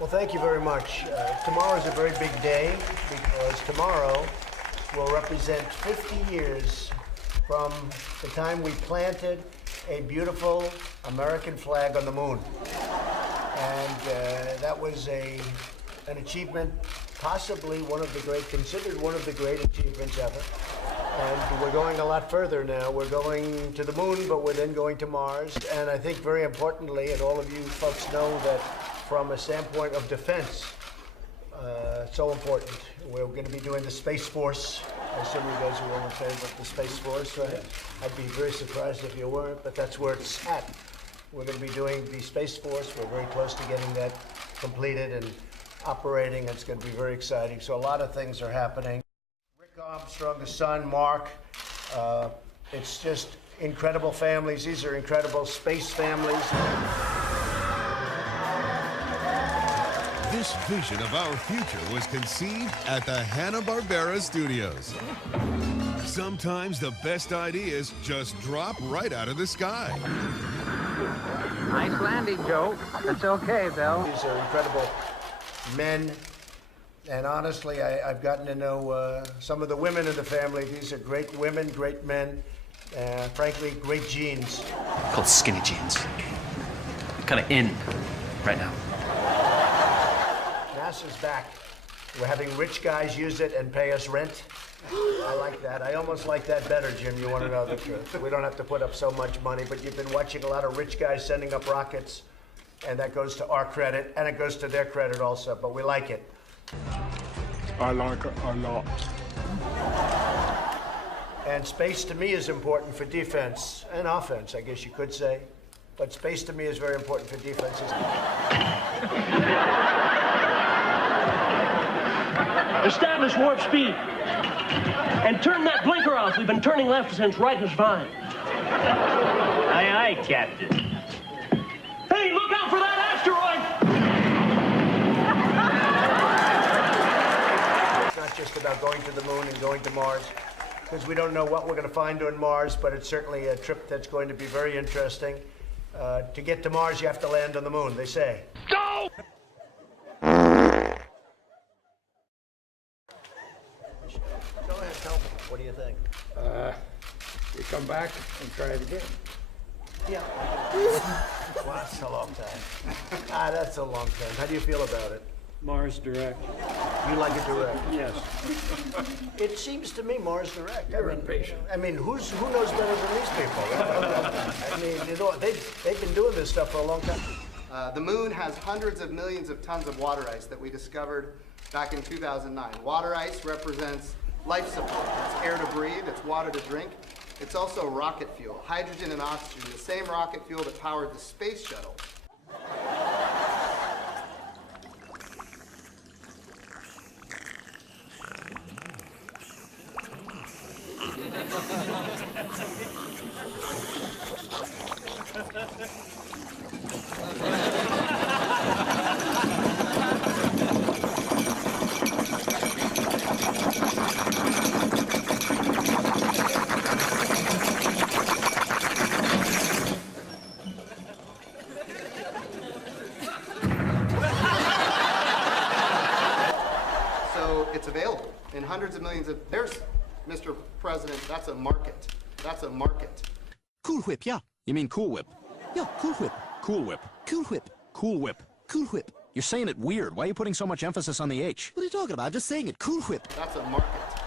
Well, thank you very much. Tomorrow is a very big day because tomorrow will represent 50 years from the time we planted a beautiful American flag on the moon. And that was an achievement, possibly considered one of the great achievements ever. And we're going a lot further now. We're going to the moon, but we're then going to Mars. And I think very importantly, and all of you folks know that from a standpoint of defense, so important. We're going to be doing the Space Force. I assume you guys are all in favor of the Space Force, right? Yes. I'd be very surprised if you weren't, but that's where it's at. We're going to be doing the Space Force. We're very close to getting that completed and operating. It's going to be very exciting. So a lot of things are happening. Rick Armstrong, the son, Mark. It's just incredible families. These are incredible space families. This vision of our future was conceived at the Hanna-Barbera Studios. Sometimes the best ideas just drop right out of the sky. Nice landing, Joe. It's okay, Bill. These are incredible men. And honestly, I've gotten to know some of the women in the family. These are great women, great men, frankly, great genes. Called skinny jeans. Kind of in right now. NASA's back. We're having rich guys use it and pay us rent. I like that. I almost like that better, Jim. You want to know the truth. We don't have to put up so much money, but you've been watching a lot of rich guys sending up rockets, and that goes to our credit, and it goes to their credit also, but we like it. I like it a lot. And space to me is important for defense and offense, I guess you could say. But space to me is very important for defense. Establish warp speed. And turn that blinker off. We've been turning left since right was fine. Aye, aye, Captain. Hey, look out for that asteroid! It's not just about going to the moon and going to Mars, because we don't know what we're going to find on Mars, but it's certainly a trip that's going to be very interesting. To get to Mars, you have to land on the moon, they say. Go! Go ahead, tell me. What do you think? You come back and try it again. Yeah. Wow, that's a long time. That's a long time. How do you feel about it? Mars Direct. You like it direct? Yes. It seems to me Mars Direct. You're impatient. I mean, who knows better than these people? I mean, you know, they've been doing this stuff for a long time. The moon has hundreds of millions of tons of water ice that we discovered back in 2009. Water ice represents life support. It's air to breathe, it's water to drink. It's also rocket fuel, hydrogen and oxygen, the same rocket fuel that powered the space shuttle. It's available in hundreds of millions of, there's, Mr. President, that's a market. That's a market. Cool Whip, yeah. You mean Cool Whip? Yeah, Cool Whip. Cool Whip. Cool Whip. Cool Whip. Cool Whip. You're saying it weird. Why are you putting so much emphasis on the H? What are you talking about? I'm just saying it. Cool Whip. That's a market.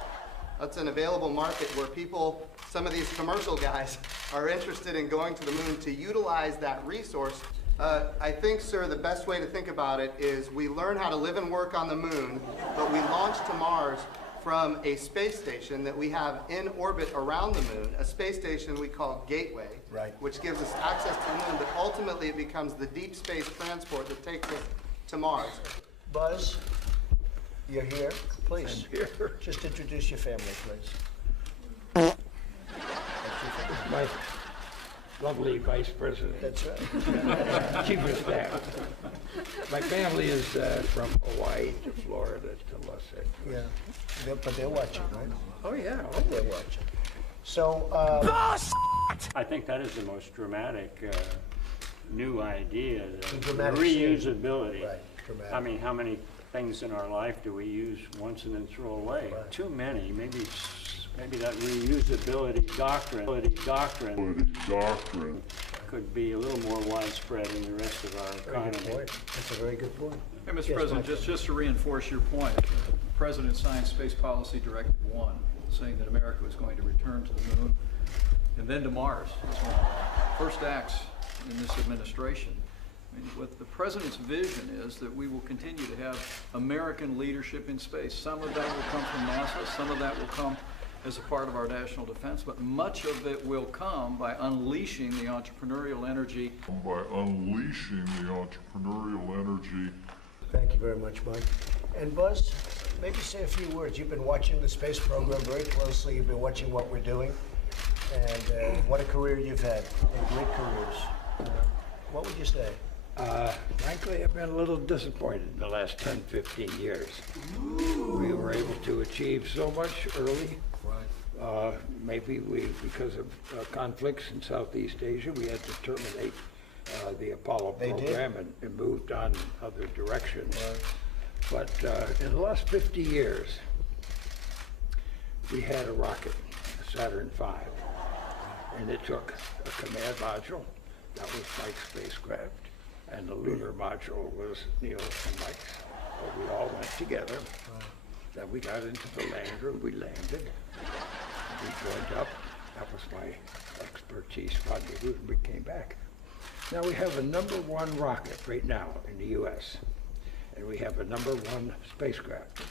That's an available market where people, some of these commercial guys, are interested in going to the moon to utilize that resource. I think, sir, the best way to think about it is we learn how to live and work on the moon, but we launch to Mars from a space station that we have in orbit around the moon, a space station we call Gateway, right, which gives us access to the moon, but ultimately it becomes the deep space transport that takes us to Mars. Buzz, you're here. Please, I'm here. Just introduce your family, please. My lovely Vice President. That's right. Chief of Staff. My family is from Hawaii to Florida to Los Angeles. Yeah, but they're watching, right? Oh, yeah. They're watching. So, I think that is the most dramatic new idea, the dramatic reusability. Right. dramatic. I mean, how many things in our life do we use once and then throw away? Right. Too many. Maybe that reusability doctrine could be a little more widespread in the rest of our Very good economy. point. That's a very good point. Hey, Mr. Yes, President, Michael. just to reinforce your point, the President signed Space Policy Directive 1, saying that America was going to return to the moon and then to Mars. It's one of the first acts in this administration. I mean, what the President's vision is that we will continue to have American leadership in space. Some of that will come from NASA, some of that will come as a part of our national defense, but much of it will come by unleashing the entrepreneurial energy. Thank you very much, Mike. And Buzz, maybe say a few words. You've been watching the space program very closely. You've been watching what we're doing. And what a career you've had, and great careers. What would you say? Frankly, I've been a little disappointed in the last 10, 15 years. We were able to achieve so much early. Maybe because of conflicts in Southeast Asia, we had to terminate the Apollo They did. program and moved on other directions. But in the last 50 years, we had a rocket, a Saturn V, and it took a command module, that was Mike's spacecraft, and the lunar module was Neil and Mike's. But we all went together. Then we got into the lander, we landed, we joined up. That was my expertise, rendezvous, and we came back. Now we have a #1 rocket right now in the US, and we have a #1 spacecraft.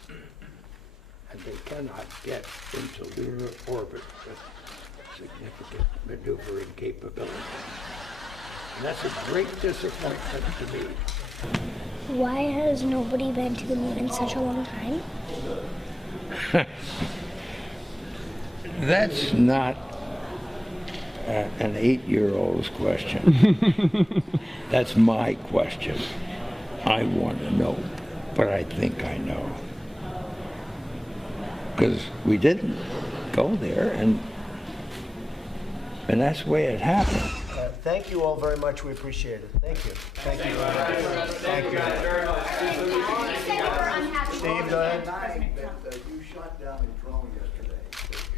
And they cannot get into lunar orbit with significant maneuvering capability. And that's a great disappointment to me. Why has nobody been to the moon in such a long time? That's not an 8-year-old's question. That's my question. I want to know, but I think I know. Because we didn't go there, and that's the way it happened. Thank you all very much. We appreciate it. Thank you. Thank you. Thank you. Steve, go ahead. You shot down a drone yesterday.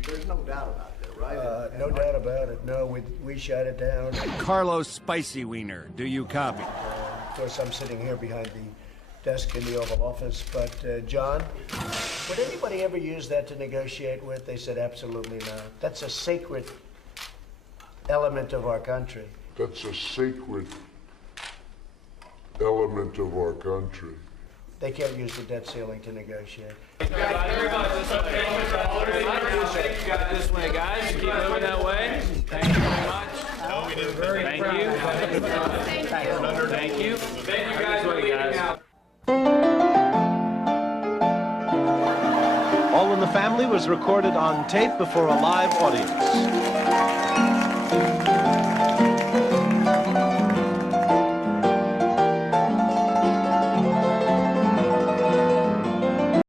There's no doubt about that, right? No doubt about it. No, we shot it down. Carlos Spicy Wiener, do you copy? Of course, I'm sitting here behind the desk in the Oval Office. But, John, would anybody ever use that to negotiate with? They said absolutely not. That's a sacred element of our country. That's a sacred element of our country. They can't use the debt ceiling to negotiate. Thank you guys this way, guys. Keep moving that way. Thank you very much. No, we didn't. Thank you. Thank you. Thank you guys for leading out. All in the Family was recorded on tape before a live audience.